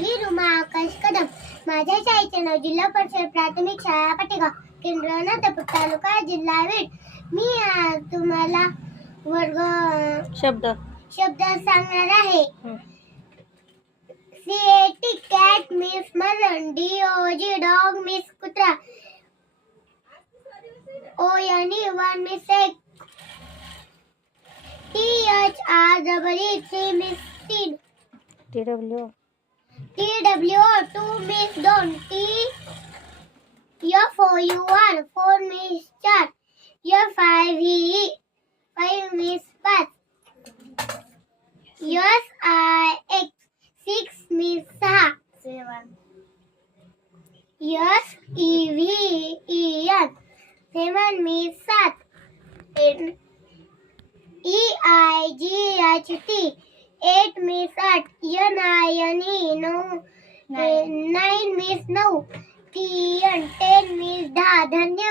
मी रुमा आकाश कदम. माझ्या शाळेचे नाव जिल्हा परिषद प्राथमिक शाळा पाटेगाव, केंद्र अनंतपूर, तालुका जिल्हा बीड. मी तुम्हाला वर्ग शब्द सांगणार आहे. CAT कॅट मीन्स मरण, DOG डॉग मीन्स कुत्रा, ONE one means egg, THREE three means तीन, TWO two means don't, TFOUR four means चार, FIVE five means पाच, SIX six means सहा, SEVEN seven means सात, EIGHT eight means आठ, NINE nine means नऊ, ten means दहा. धन्यवाद.